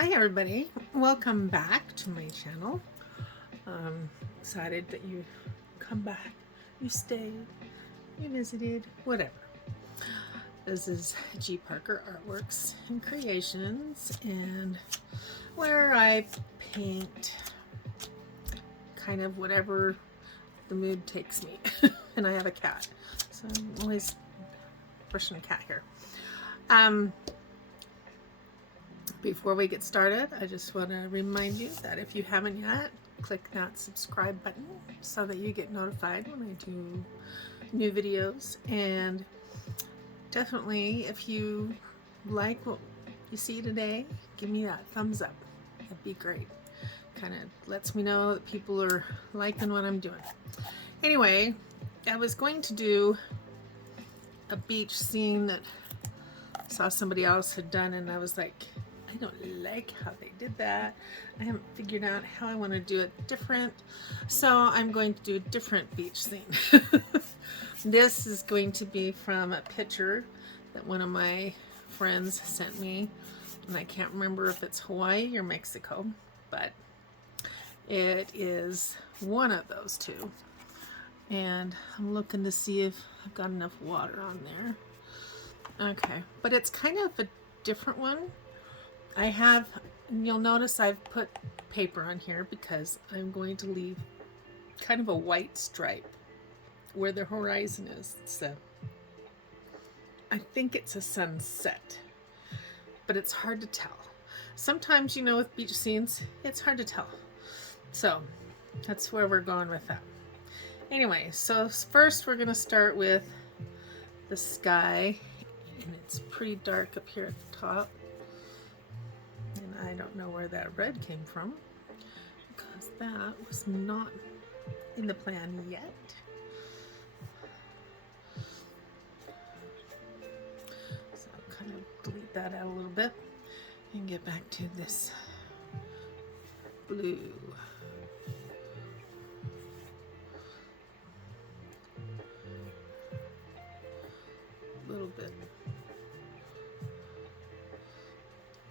Hi everybody, welcome back to my channel. I'm excited that you come back, you stayed, you visited, whatever. This is G. Parker Artworks and Creations, and where I paint kind of whatever the mood takes me. And I have a cat, so I'm always brushing a cat here. Before we get started, I just want to remind you that if you haven't yet, click that subscribe button so that you get notified when I do new videos. And definitely, if you like what you see today, give me that thumbs up. That'd be great. Kind of lets me know that people are liking what I'm doing. Anyway, I was going to do a beach scene that I saw somebody else had done, and I was like, I don't like how they did that. I haven't figured out how I want to do it different. So I'm going to do a different beach scene. This is going to be from a picture that one of my friends sent me. And I can't remember if it's Hawaii or Mexico, but it is one of those two. And I'm looking to see if I've got enough water on there. Okay, but it's kind of a different one. You'll notice I've put paper on here because I'm going to leave kind of a white stripe where the horizon is. So I think it's a sunset, but it's hard to tell. Sometimes, with beach scenes, it's hard to tell. So that's where we're going with that. Anyway, so first we're going to start with the sky, and it's pretty dark up here at the top. And I don't know where that red came from because that was not in the plan yet. So I'll kind of delete that out a little bit and get back to this blue. A little bit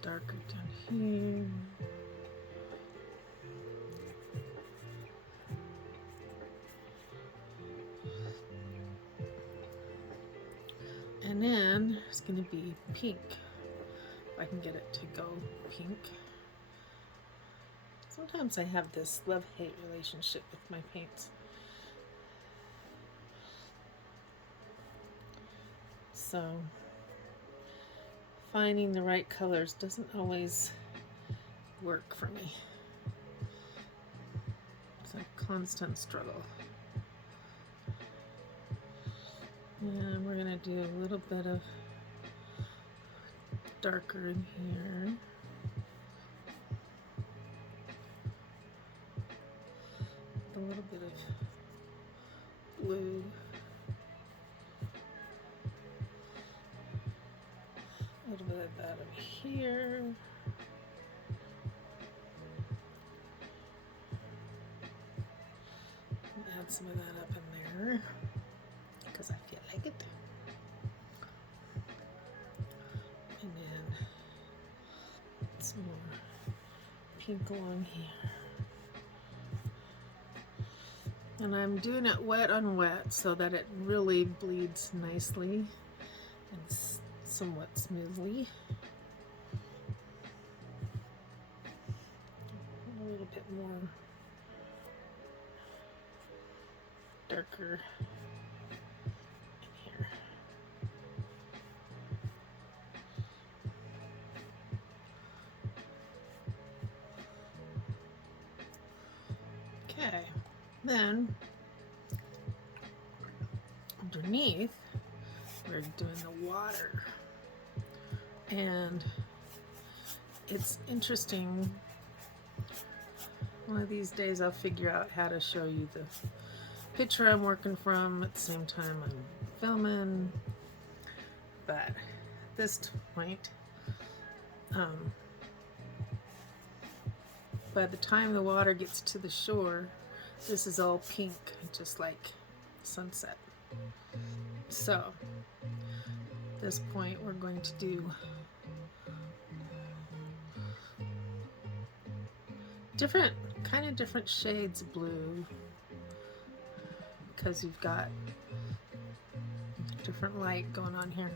darker down here. And then it's going to be pink. If I can get it to go pink. Sometimes I have this love-hate relationship with my paints. So finding the right colors doesn't always work for me. It's a constant struggle. And we're going to do a little bit of darker in here. A little bit of blue. A little bit of that over here. Add some of that up in there because I feel like it. And then some more pink along here. And I'm doing it wet on wet so that it really bleeds nicely and somewhat smoothly. A little bit more darker in here. Okay, then underneath we're doing the water. And it's interesting. One of these days I'll figure out how to show you the picture I'm working from at the same time I'm filming. But at this point, by the time the water gets to the shore, this is all pink, just like sunset. So at this point we're going to do different, kind of different shades of blue, because you've got different light going on here.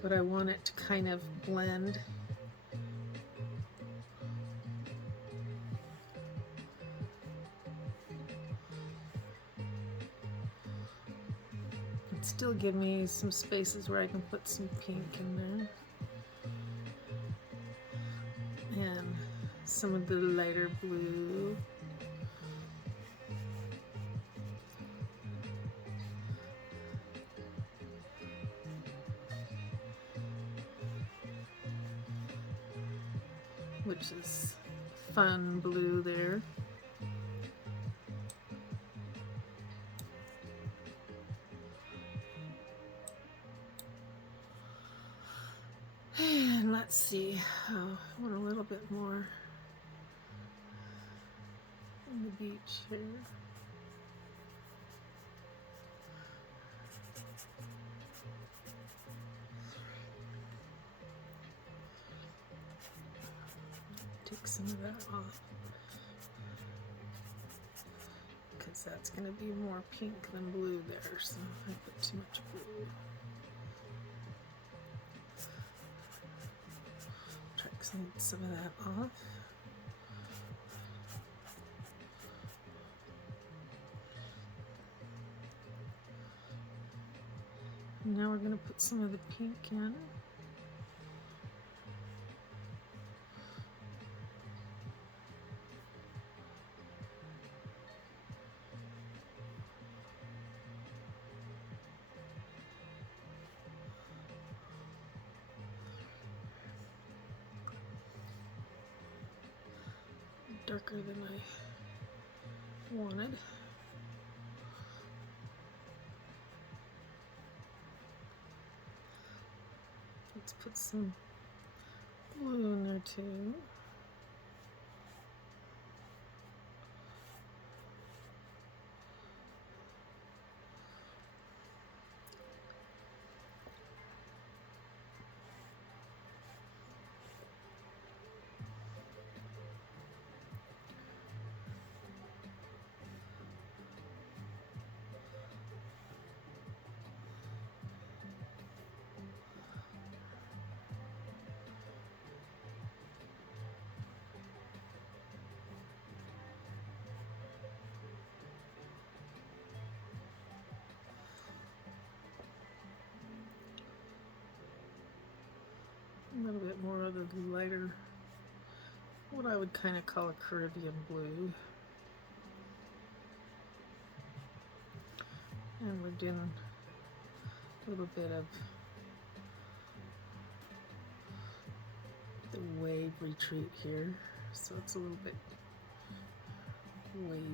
But I want it to kind of blend. And still give me some spaces where I can put some pink in there. And some of the lighter blue. Which is fun blue there. And let's see, I want a little bit more on the beach here. Take some of that off, because that's going to be more pink than blue there, so I put too much blue. Try some of that off. And now we're going to put some of the pink in. Darker than I wanted. Let's put some blue in there too. A little bit more of the lighter, what I would kind of call a Caribbean blue. And we're doing a little bit of the wave retreat here, so it's a little bit wavy.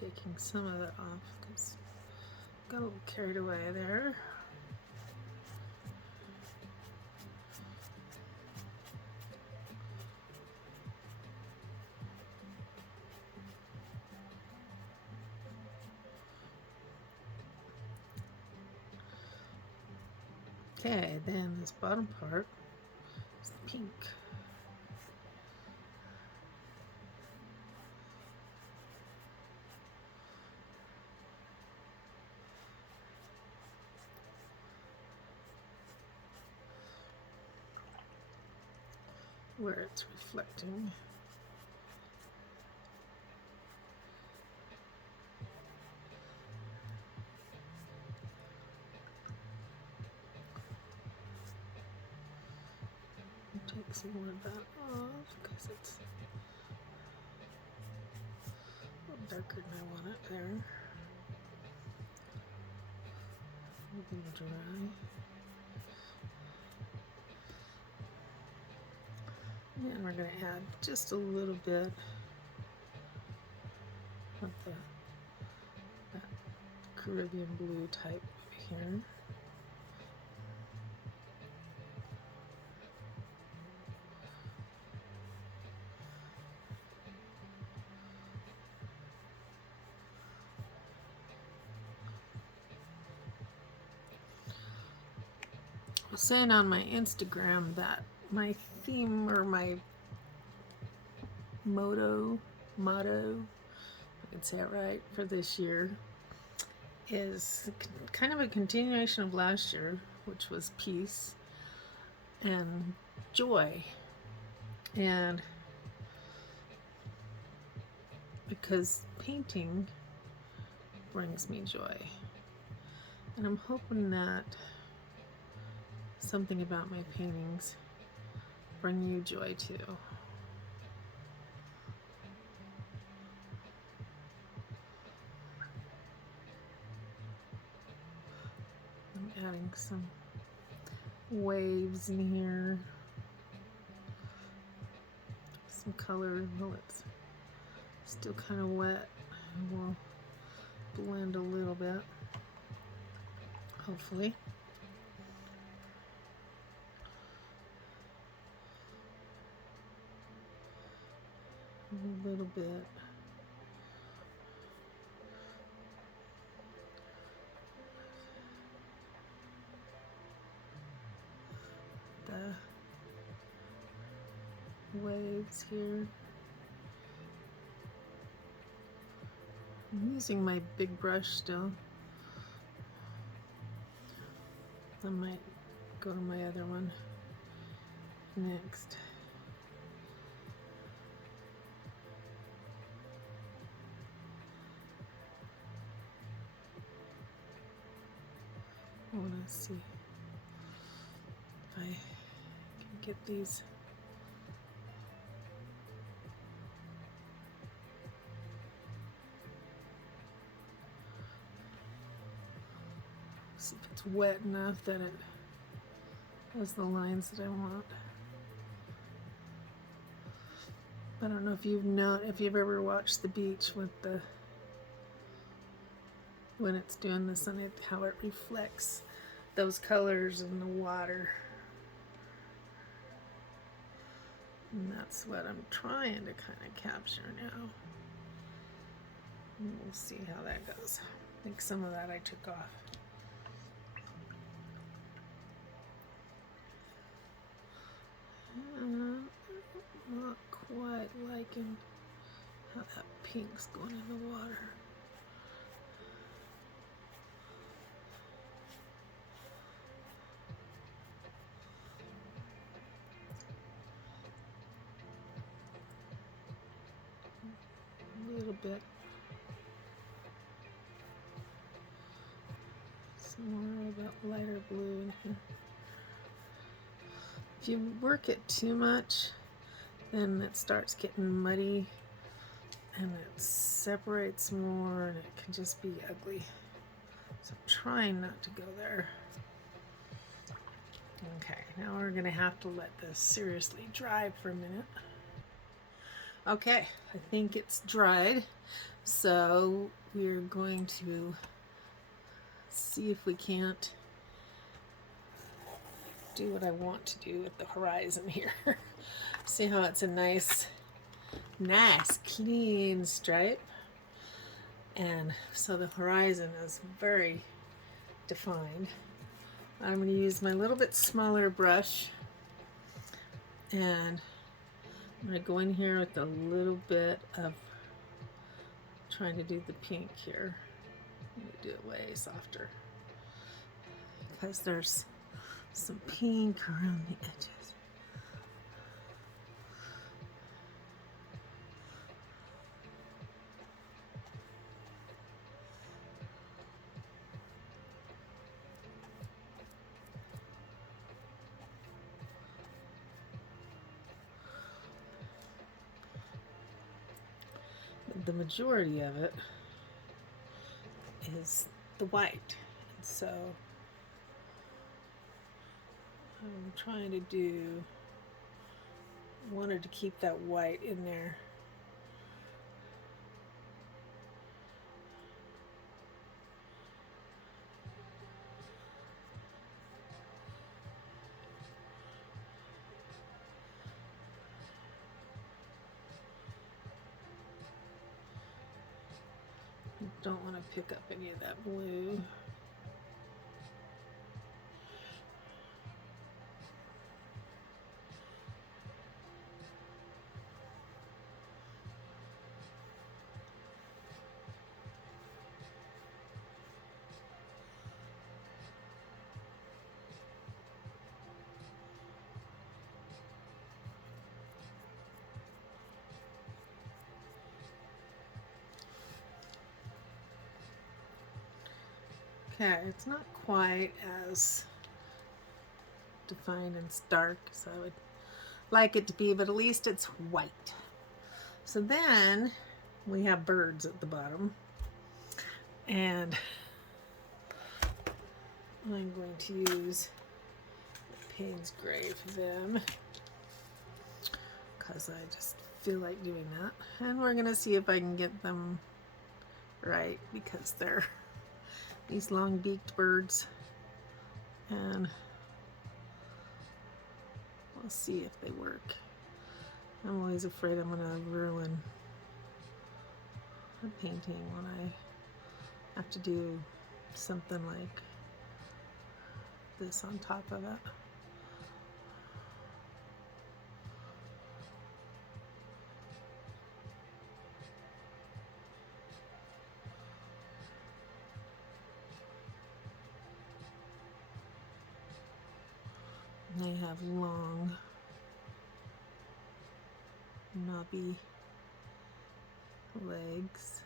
Taking some of that off because got a little carried away there. Okay, then this bottom part is pink. Where it's reflecting. Take some more of that off because it's a little darker than I want it there. A little dry. And we're going to add just a little bit Caribbean blue type here. I was saying on my Instagram that my theme, or my motto, I can say it right, for this year is kind of a continuation of last year, which was peace and joy. And because painting brings me joy, and I'm hoping that something about my paintings bring you joy too. I'm adding some waves in here, some color while it's still kind of wet, and we'll blend a little bit, hopefully. A little bit. The waves here. I'm using my big brush still. I might go to my other one next. I want to see if I can get these. See if it's wet enough that it has the lines that I want. I don't know if if you've ever watched the beach with when it's doing the sun, how it reflects those colors in the water. And that's what I'm trying to kind of capture now. And we'll see how that goes. I think some of that I took off. Not quite liking how that pink's going in the water. A little bit. Some more of that lighter blue in here. If you work it too much, then it starts getting muddy and it separates more and it can just be ugly. So I'm trying not to go there. Okay, now we're gonna have to let this seriously dry for a minute. Okay, I think it's dried. So we're going to see if we can't do what I want to do with the horizon here. See how it's a nice clean stripe, and so the horizon is very defined. I'm going to use my little bit smaller brush, and I'm going to go in here with a little bit of trying to do the pink here. I'm going to do it way softer because there's some pink around the edges. The majority of it is the white, and so I'm trying to wanted to keep that white in there. Don't want to pick up any of that blue. Okay, it's not quite as defined and stark as I would like it to be, but at least it's white. So then we have birds at the bottom, and I'm going to use Payne's Gray for them because I just feel like doing that. And we're gonna see if I can get them right because they're these long-beaked birds, and we'll see if they work. I'm always afraid I'm gonna ruin a painting when I have to do something like this on top of it. They have long, knobby legs.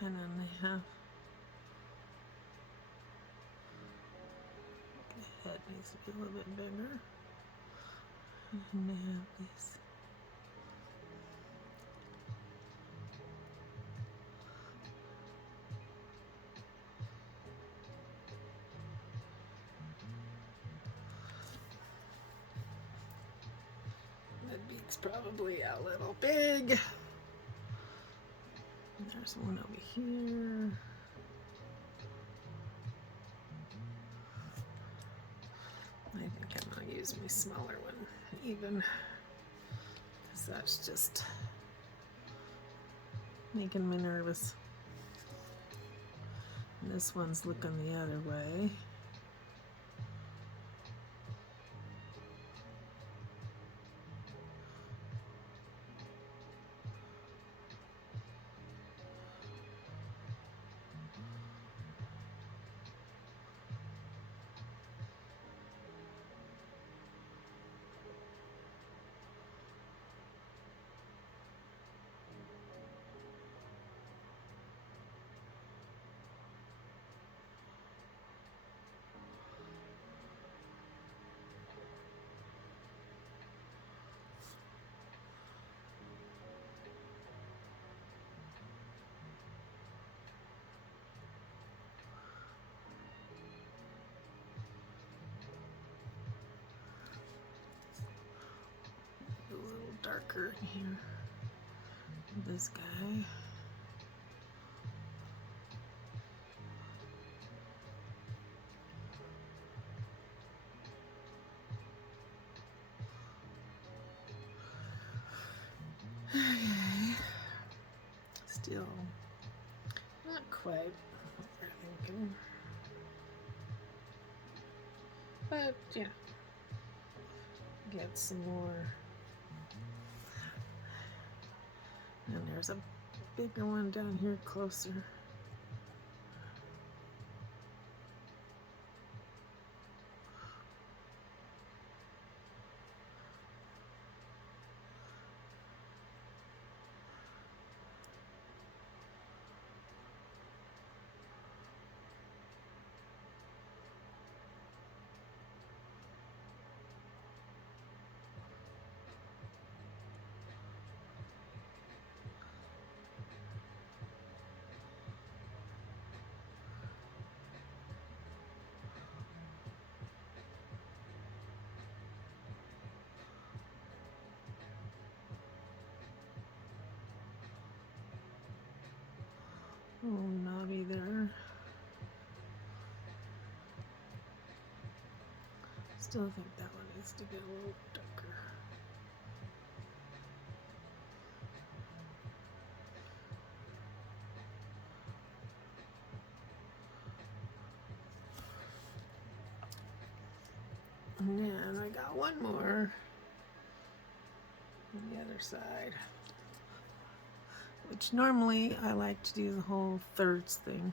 And then they have, the head needs to be a little bit bigger. And they have these. The beak's probably a little big. There's one over here. I think I'm gonna use my smaller one even, because that's just making me nervous. And this one's looking the other way. A little darker in here. This guy. Okay. Still not quite what we're thinking. But yeah, get some more. And there's a bigger one down here closer. Oh, knobby there. Still think that one needs to get a little darker. And then I got one more on the other side, which normally I like to do the whole thirds thing,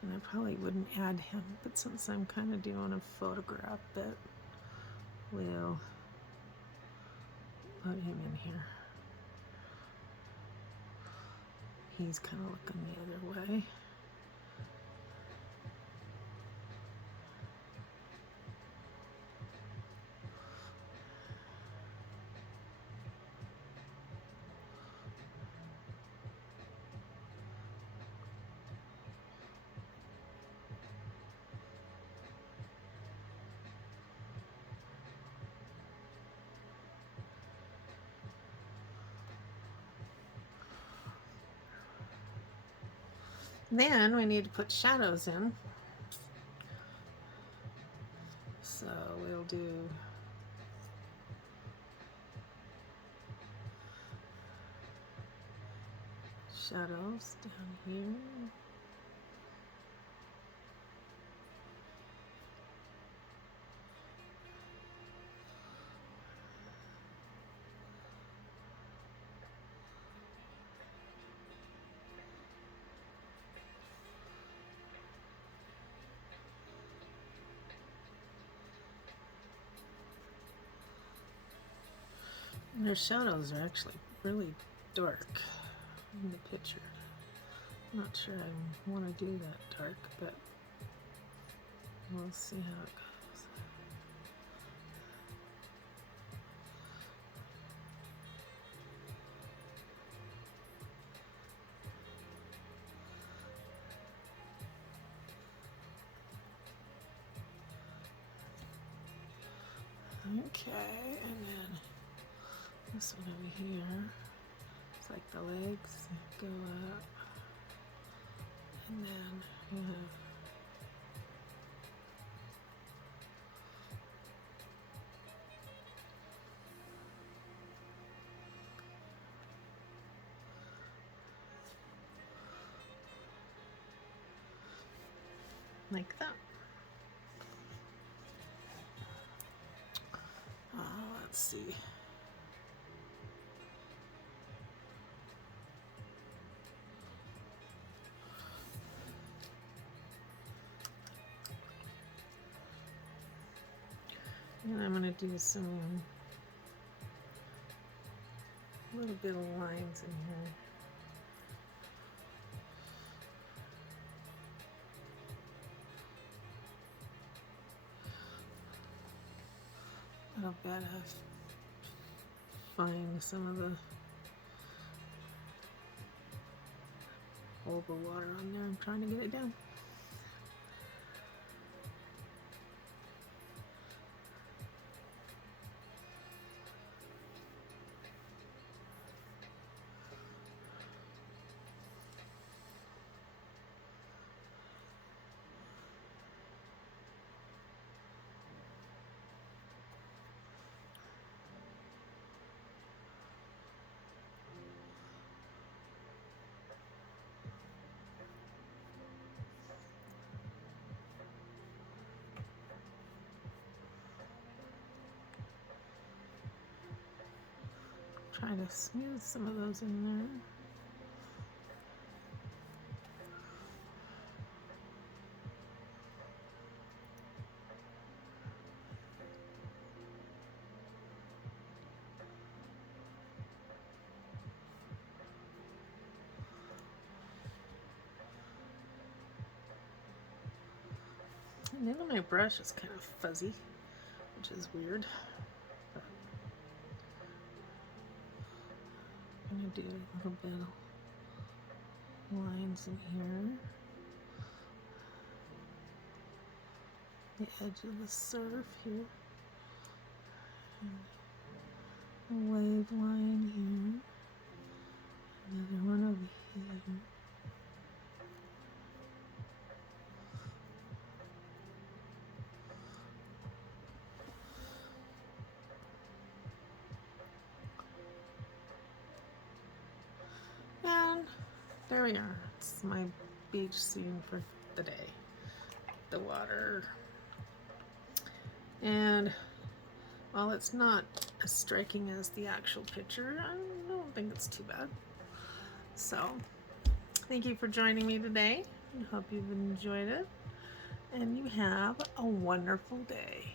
and I probably wouldn't add him, but since I'm kind of doing a photograph bit, we'll put him in here. He's kind of looking the other way. Then we need to put shadows in. So we'll do shadows down here. And their shadows are actually really dark in the picture. I'm not sure I want to do that dark, but we'll see how it goes. Okay, and then this one over here, it's like the legs go up, and then you have like that. Let's see. And I'm going to do some little bit of lines in here. I'll bet I find some of all the water on there. I'm trying to get it down. Trying to smooth some of those in there. And then my brush is kind of fuzzy, which is weird. But I'm going to do a little bit of lines in here. The edge of the surf here. A wave line here. Another one over here. And there we are. It's my beach scene for the day. The water. And While it's not as striking as the actual picture, I don't think it's too bad. So, thank you for joining me today. I hope you've enjoyed it. And you have a wonderful day.